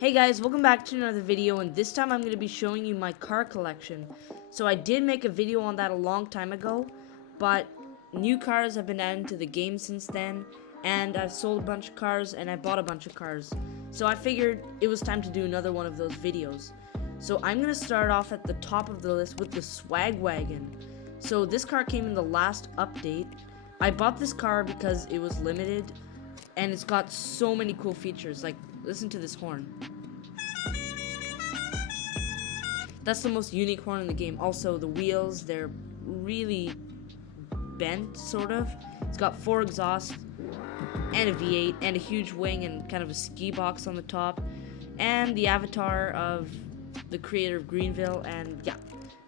Hey guys, welcome back to another video, and this time I'm going to be showing you my car collection. So I did make a video on that a long time ago, but new cars have been added to the game since then, and I've sold a bunch of cars and I bought a bunch of cars. So I figured it was time to do another one of those videos. So I'm going to start off at the top of the list with the Wagon. So this car came in the last update. I bought this car because it was limited, and it's got so many cool features. Like, listen to this horn. That's the most unique horn in the game. Also, the wheels, they're really bent, sort of. It's got 4 exhausts and a V8 and a huge wing and kind of a ski box on the top. And the avatar of the creator of Greenville, and yeah,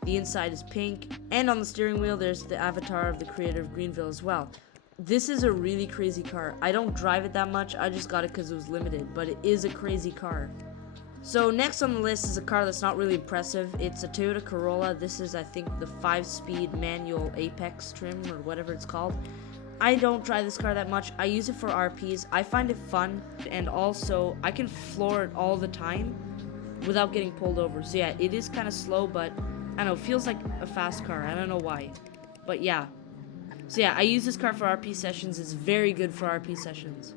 the inside is pink. And on the steering wheel, there's the avatar of the creator of Greenville as well. This is a really crazy car. I don't drive it that much. I just got it because it was limited, but it is a crazy car. So next on the list is a car that's not really impressive. It's a Toyota Corolla. This is, I think, the 5-speed manual Apex trim or whatever it's called. I don't drive this car that much. I use it for RPs. I find it fun, and also I can floor it all the time without getting pulled over. So yeah, it is kind of slow, but I don't know, it feels like a fast car. I don't know why, but yeah. So yeah, I use this car for RP sessions. It's very good for RP sessions.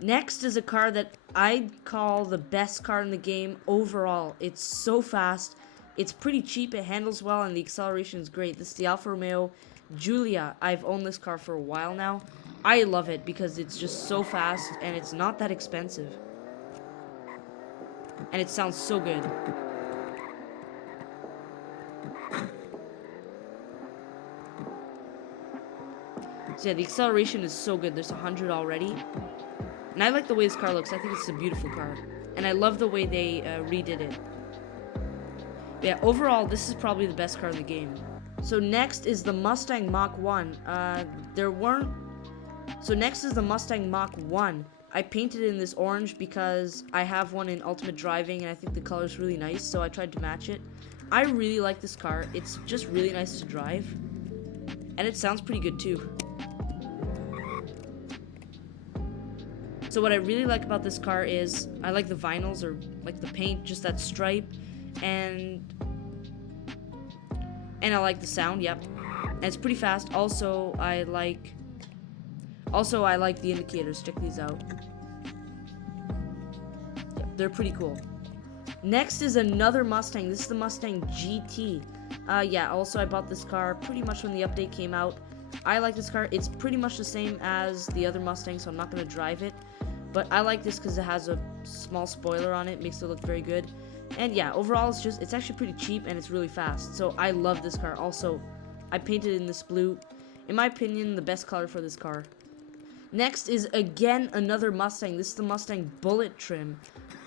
Next is a car that I'd call the best car in the game overall. It's so fast, it's pretty cheap, it handles well, and the acceleration is great. This is the Alfa Romeo Giulia. I've owned this car for a while now. I love it because it's just so fast and it's not that expensive. And it sounds so good. So yeah, the acceleration is so good. There's 100 already. And I like the way this car looks. I think it's a beautiful car. And I love the way they redid it. But yeah, overall, this is probably the best car in the game. So next is the Mustang Mach 1. Next is the Mustang Mach 1. I painted it in this orange because I have one in Ultimate Driving, and I think the color is really nice, so I tried to match it. I really like this car. It's just really nice to drive. And it sounds pretty good, too. So what I really like about this car is I like the vinyls, or like the paint, just that stripe, and I like the sound. Yep, and it's pretty fast. Also, I like the indicators. Check these out. Yep, they're pretty cool. Next is another Mustang. This is the Mustang GT. Yeah. Also, I bought this car pretty much when the update came out. I like this car. It's pretty much the same as the other Mustang, so I'm not gonna drive it. But I like this because it has a small spoiler on it, makes it look very good. And yeah, overall it's actually pretty cheap and it's really fast. So I love this car. Also, I painted it in this blue. In my opinion, the best color for this car. Next is again another Mustang. This is the Mustang Bullet trim.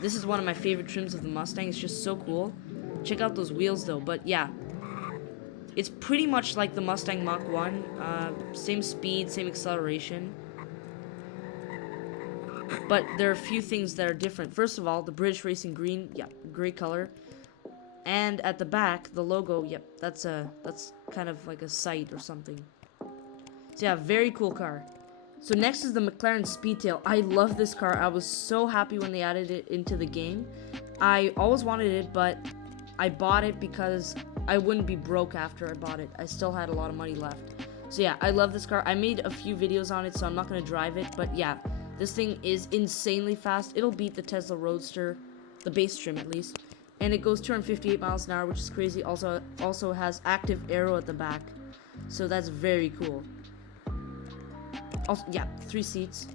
This is one of my favorite trims of the Mustang. It's just so cool. Check out those wheels though. But yeah, it's pretty much like the Mustang Mach 1. Same speed, same acceleration. But there are a few things that are different. First of all, the British Racing green, yeah, great color. And at the back, the logo, yep, that's kind of like a sight or something. So yeah, very cool car. So next is the McLaren Speedtail. I love this car. I was so happy when they added it into the game. I always wanted it, but I bought it because I wouldn't be broke after I bought it. I still had a lot of money left. So yeah, I love this car. I made a few videos on it, so I'm not going to drive it, but yeah. This thing is insanely fast. It'll beat the Tesla Roadster, the base trim at least. And it goes 258 miles an hour, which is crazy. Also has active aero at the back. So that's very cool. Also, yeah, 3 seats.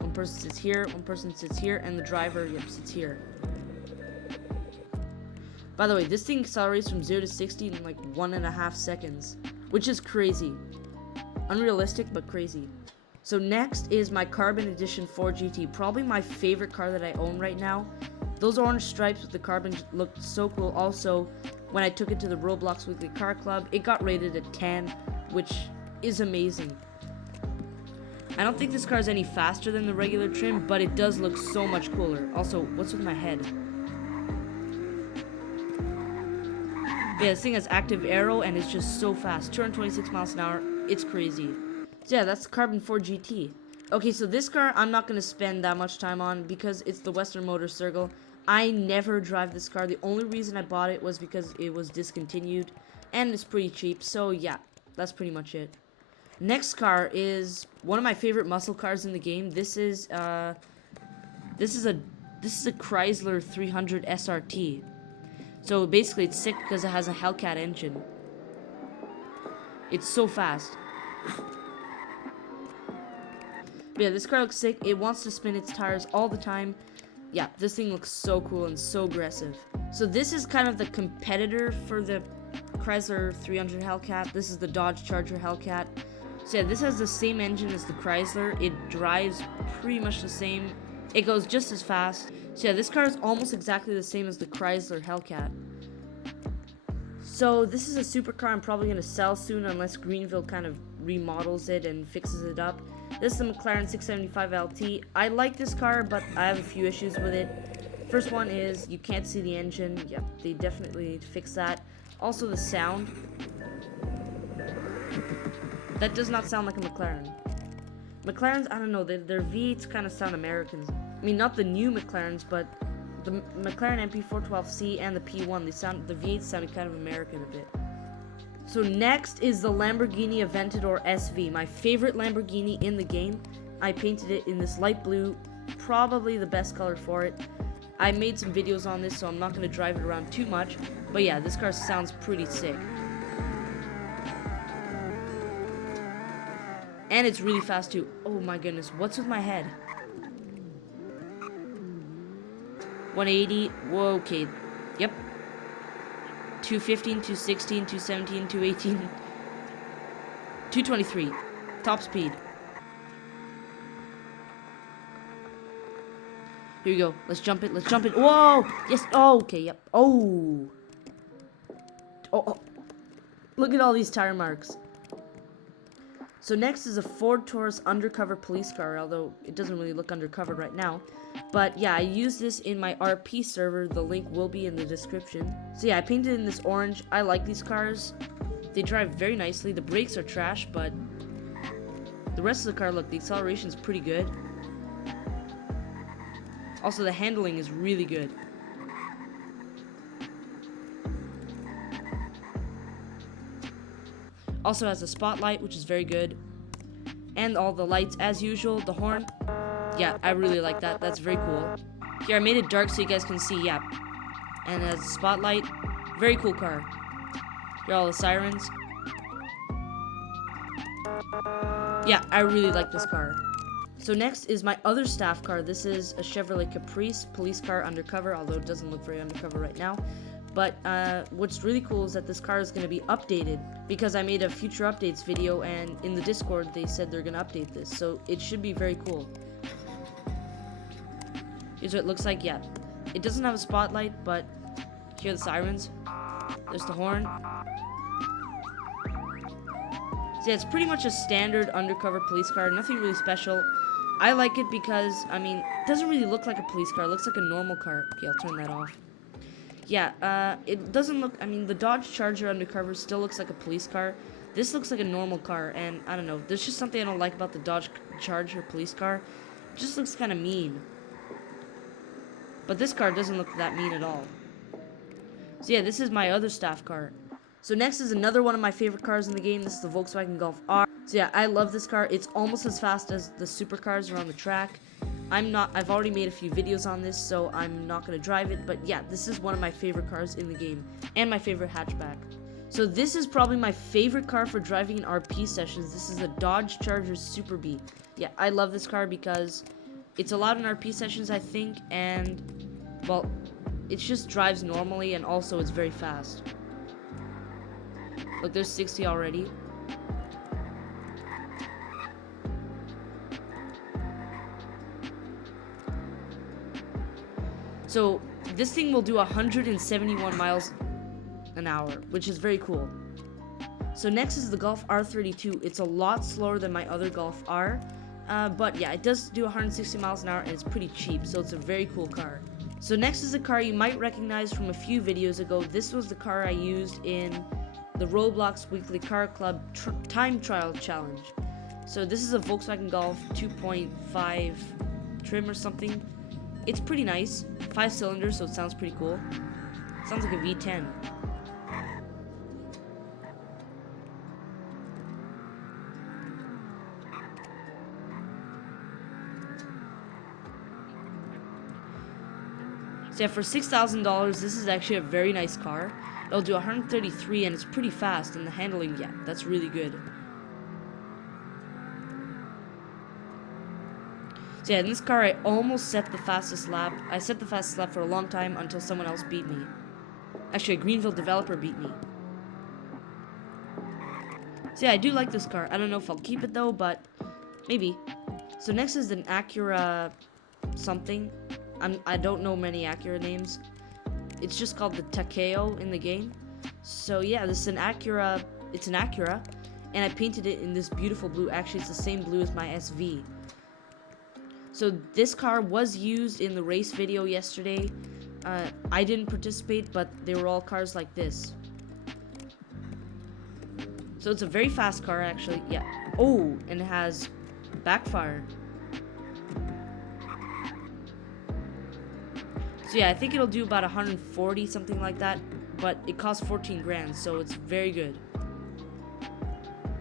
One person sits here, one person sits here, and the driver, yep, sits here. By the way, this thing accelerates from 0 to 60 in like 1.5 seconds, which is crazy. Unrealistic, but crazy. So next is my Carbon Edition 4 GT, probably my favorite car that I own right now. Those orange stripes with the carbon looked so cool. Also, when I took it to the Roblox Weekly Car Club, it got rated a 10, which is amazing. I don't think this car is any faster than the regular trim, but it does look so much cooler. Also, what's with my head? Yeah, this thing has active aero and it's just so fast. 226 miles an hour, it's crazy. So yeah, that's the Carbon 4 GT. Okay, so this car I'm not going to spend that much time on because it's the Western Motor Circle. I never drive this car. The only reason I bought it was because it was discontinued and it's pretty cheap. So yeah, that's pretty much it. Next car is one of my favorite muscle cars in the game. This is a Chrysler 300 SRT. So basically it's sick because it has a Hellcat engine. It's so fast. But yeah, this car looks sick. It wants to spin its tires all the time. Yeah, this thing looks so cool and so aggressive. So this is kind of the competitor for the Chrysler 300 Hellcat. This is the Dodge Charger Hellcat. So yeah, this has the same engine as the Chrysler. It drives pretty much the same. It goes just as fast. So yeah, this car is almost exactly the same as the Chrysler Hellcat. So this is a supercar I'm probably going to sell soon unless Greenville kind of remodels it and fixes it up. This is the McLaren 675 LT. I like this car, but I have a few issues with it. First one is you can't see the engine. Yep, they definitely need to fix that. Also the sound. That does not sound like a McLaren. McLarens, I don't know, their V8s kind of sound American. I mean, not the new McLarens, but the McLaren MP412C and the P1, the V8s sounded kind of American a bit. So next is the Lamborghini Aventador SV, my favorite Lamborghini in the game. I painted it in this light blue, probably the best color for it. I made some videos on this, so I'm not going to drive it around too much. But yeah, this car sounds pretty sick. And it's really fast too. Oh my goodness, what's with my head? 180, whoa, okay, yep. 215, 216, 217, 218, 223, top speed. Here we go, let's jump it, whoa, yes, oh, okay, yep, oh, look at all these tire marks. So next is a Ford Taurus undercover police car, although it doesn't really look undercover right now. But yeah, I use this in my RP server. The link will be in the description. So yeah, I painted in this orange. I like these cars. They drive very nicely. The brakes are trash, but the rest of the car, look, the acceleration is pretty good. Also, the handling is really good. Also has a spotlight, which is very good. And all the lights as usual. The horn. Yeah, I really like that. That's very cool. Here, I made it dark so you guys can see. Yeah. And it has a spotlight. Very cool car. Here are all the sirens. Yeah, I really like this car. So next is my other staff car. This is a Chevrolet Caprice police car undercover, although it doesn't look very undercover right now. But what's really cool is that this car is going to be updated because I made a future updates video, and in the Discord they said they're going to update this. So it should be very cool. Here's what it looks like. Yeah, it doesn't have a spotlight, but here are the sirens. There's the horn. So yeah, it's pretty much a standard undercover police car. Nothing really special. I like it because, I mean, it doesn't really look like a police car. It looks like a normal car. Okay, I'll turn that off. Yeah, it doesn't look, I mean, the Dodge Charger undercover still looks like a police car. This looks like a normal car, and I don't know, there's just something I don't like about the Dodge Charger police car. It just looks kind of mean. But this car doesn't look that mean at all. So yeah, this is my other staff car. So next is another one of my favorite cars in the game. This is the Volkswagen Golf R. So yeah, I love this car. It's almost as fast as the supercars around the track. I've already made a few videos on this, so I'm not going to drive it. But yeah, this is one of my favorite cars in the game, and my favorite hatchback. So this is probably my favorite car for driving in RP sessions. This is the Dodge Charger Super B. Yeah, I love this car because it's allowed in RP sessions, I think, and, well, it just drives normally, and also it's very fast. Look, there's 60 already. So this thing will do 171 miles an hour, which is very cool. So next is the Golf R32. It's a lot slower than my other Golf R, but yeah, it does do 160 miles an hour, and it's pretty cheap, so it's a very cool car. So next is a car you might recognize from a few videos ago. This was the car I used in the Roblox Weekly Car Club Time Trial Challenge. So this is a Volkswagen Golf 2.5 trim or something. It's pretty nice. 5 cylinders, so it sounds pretty cool. Sounds like a V10. So yeah, for $6,000, this is actually a very nice car. It'll do 133 and it's pretty fast, and the handling, yeah, that's really good. So yeah, in this car I almost set the fastest lap. I set the fastest lap for a long time until someone else beat me. Actually, a Greenville developer beat me. So yeah, I do like this car. I don't know if I'll keep it though, but maybe. So next is an Acura something. I don't know many Acura names. It's just called the Takeo in the game. So yeah, this is an Acura. It's an Acura, and I painted it in this beautiful blue. Actually, it's the same blue as my SV. So this car was used in the race video yesterday. I didn't participate, but they were all cars like this. So it's a very fast car, actually. Yeah. Oh, and it has backfire. So yeah, I think it'll do about 140, something like that. But it costs 14 grand, so it's very good.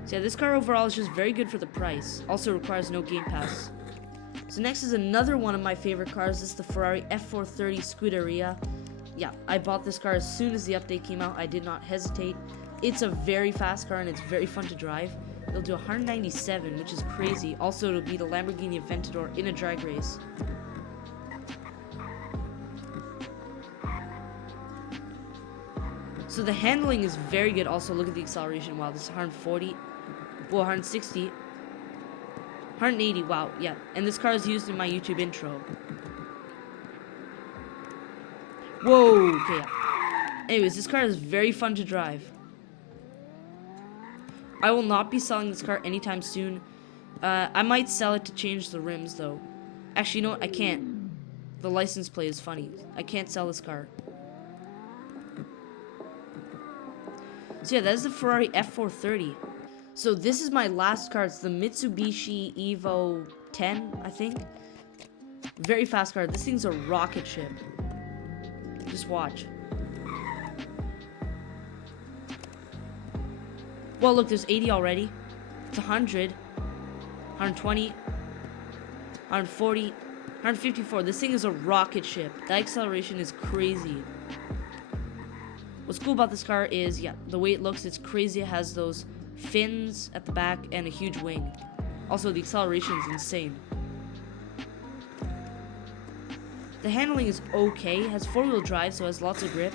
So yeah, this car overall is just very good for the price. Also requires no Game Pass. So next is another one of my favorite cars. This is the Ferrari F430 Scuderia. Yeah, I bought this car as soon as the update came out. I did not hesitate. It's a very fast car and it's very fun to drive. It'll do 197, which is crazy. Also, it'll beat a Lamborghini Aventador in a drag race. So the handling is very good. Also, look at the acceleration. Wow, this is 140. Well, 160. 180, wow, yeah. And this car is used in my YouTube intro. Whoa, okay, yeah. Anyways, this car is very fun to drive. I will not be selling this car anytime soon. I might sell it to change the rims, though. Actually, you know what? I can't. The license plate is funny. I can't sell this car. So yeah, that is the Ferrari F430. So this is my last car. It's the Mitsubishi Evo 10, I think. Very fast car. This thing's a rocket ship. Just watch. Well, look, there's 80 already. It's 100, 120, 140, 154. This thing is a rocket ship. The acceleration is crazy. What's cool about this car is, yeah, the way it looks, it's crazy. It has those fins at the back and a huge wing. Also, the acceleration is insane. The handling is okay. It has 4-wheel drive, so it has lots of grip.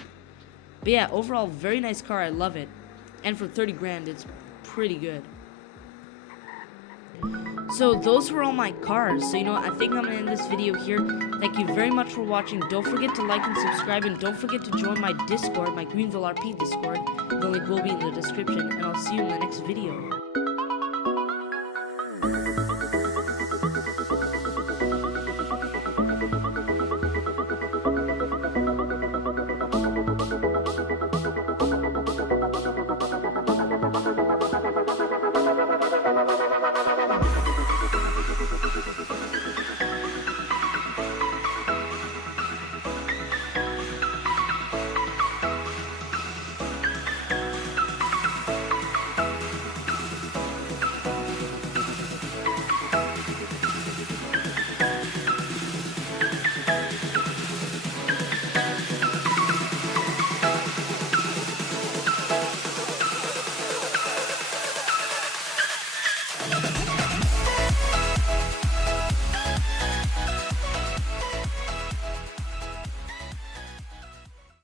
But yeah, overall, very nice car. I love it. And for 30 grand, it's pretty good. So those were all my cars. So you know what, I think I'm gonna end this video here. Thank you very much for watching. Don't forget to like and subscribe, and don't forget to join my Discord, my Greenville RP Discord. The link will be in the description, and I'll see you in the next video.